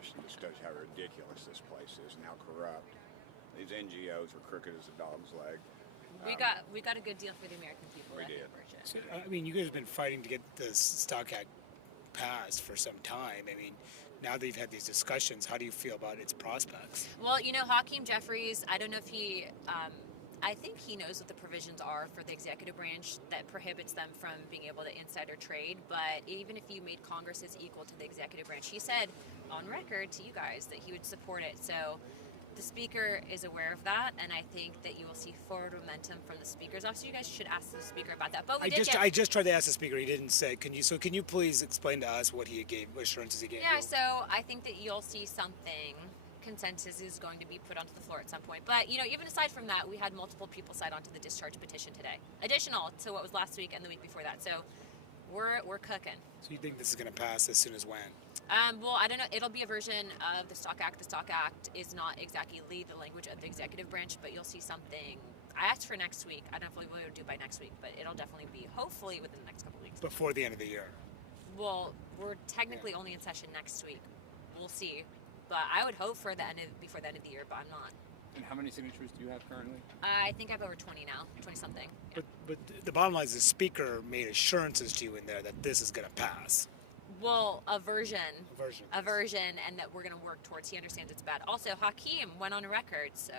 discussion just shows how ridiculous this place is and how corrupt. These NGOs are crooked as a dog's leg. We got a good deal for the American people. We did. So, I mean, you guys have been fighting to get the Stock Act passed for some time. I mean, now that you've had these discussions, how do you feel about its prospects? Well, Hakeem Jeffries, I don't know if he, I think he knows what the provisions are for the executive branch that prohibits them from being able to insider trade. But even if you made Congress as equal to the executive branch, he said on record to you guys that he would support it. So the Speaker is aware of that, and I think that you will see forward momentum from the Speaker's office. You guys should ask the Speaker about that. But I just tried to ask the Speaker. He didn't say. Can you please explain to us what assurances he gave? Yeah. you? So I think that you'll see something. Consensus is going to be put onto the floor at some point. But even aside from that, we had multiple people sign onto the discharge petition today, additional to what was last week and the week before that. So we're cooking. So you think this is going to pass as soon as when? Well, I don't know. It'll be a version of the Stock Act. The Stock Act is not exactly the language of the executive branch, but you'll see something. I asked for next week. I don't know if we will do by next week, but it'll definitely be hopefully within the next couple of weeks. Before the end of the year. Well, we're technically only in session next week. We'll see. But I would hope before the end of the year, but I'm not. And how many signatures do you have currently? I think I have over 20 now, 20 something. Yeah. But the bottom line is the Speaker made assurances to you in there that this is going to pass. Well, a version, and that we're going to work towards. He understands it's bad. Also, Hakeem went on a record, so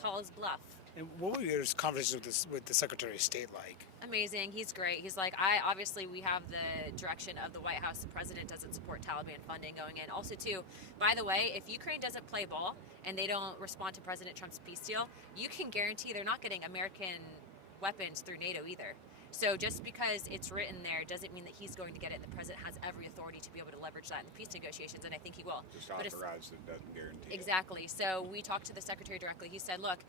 call his bluff. And what were your conversations with the Secretary of State like? Amazing. He's great. He's like, obviously we have the direction of the White House. The president doesn't support Taliban funding going in. Also, too, by the way, if Ukraine doesn't play ball and they don't respond to President Trump's peace deal, you can guarantee they're not getting American weapons through NATO either. So just because it's written there doesn't mean that he's going to get it. And the president has every authority to be able to leverage that in the peace negotiations, and I think he will. Just authorized it doesn't guarantee exactly. So we talked to the secretary directly. He said, look,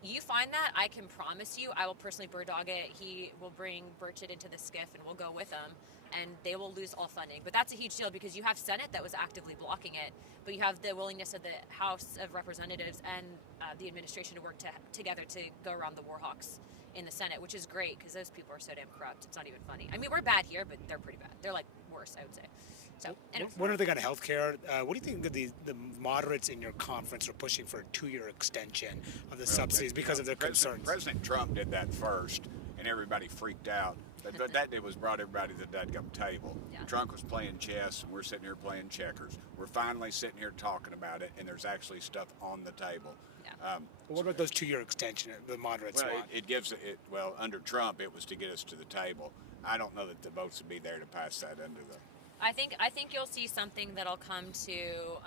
you find that, I can promise you I will personally bird dog it. He will bring Burchett into the skiff, and we'll go with him, and they will lose all funding. But that's a huge deal because you have Senate that was actively blocking it, but you have the willingness of the House of Representatives and the administration to work together to go around the war hawks in the Senate, which is great because those people are so damn corrupt. It's not even funny. I mean, we're bad here, but they're pretty bad. They're like worse, I would say. So, what are they on health care? What do you think of the moderates in your conference are pushing for a 2-year extension of the subsidies because of their concerns? President Trump did that first, and everybody freaked out. But that did was brought everybody to the dadgum table. Yeah. Trump was playing chess, and we're sitting here playing checkers. We're finally sitting here talking about it, and there's actually stuff on the table. Yeah. What about those 2-year extension the moderates Well, want? it gives it. Well, under Trump, it was to get us to the table. I don't know that the votes would be there to pass that under the. I think you'll see something that'll come to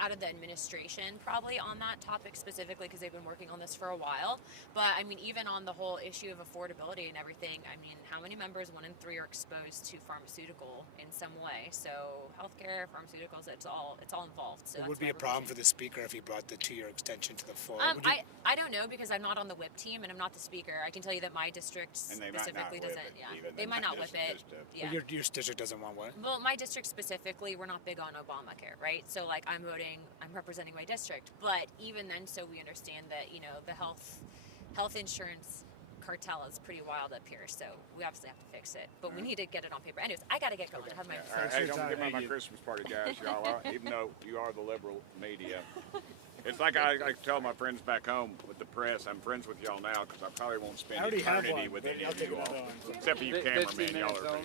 out of the administration probably on that topic specifically because they've been working on this for a while. But I mean, even on the whole issue of affordability and everything, I mean, how many members, 1 in 3, are exposed to pharmaceutical in some way? So healthcare, pharmaceuticals, it's all involved. So It would be a problem for the Speaker if he brought the 2-year extension to the floor. I don't know because I'm not on the whip team and I'm not the Speaker. I can tell you that my district specifically doesn't. They might not whip it. Well, your district doesn't want what? Well, my district specifically, we're not big on Obamacare, right? So like I'm representing my district, but even then, so we understand that the health insurance cartel is pretty wild up here, so we obviously have to fix it. But we need to get it on paper. Anyways, I got to get going. Have my All right, hey, don't forget about my Christmas party, guys. Y'all are, even though you are the liberal media. It's like I tell my friends back home with the press, I'm friends with y'all now because I probably won't spend eternity with any of you all. Except for you cameramen, y'all are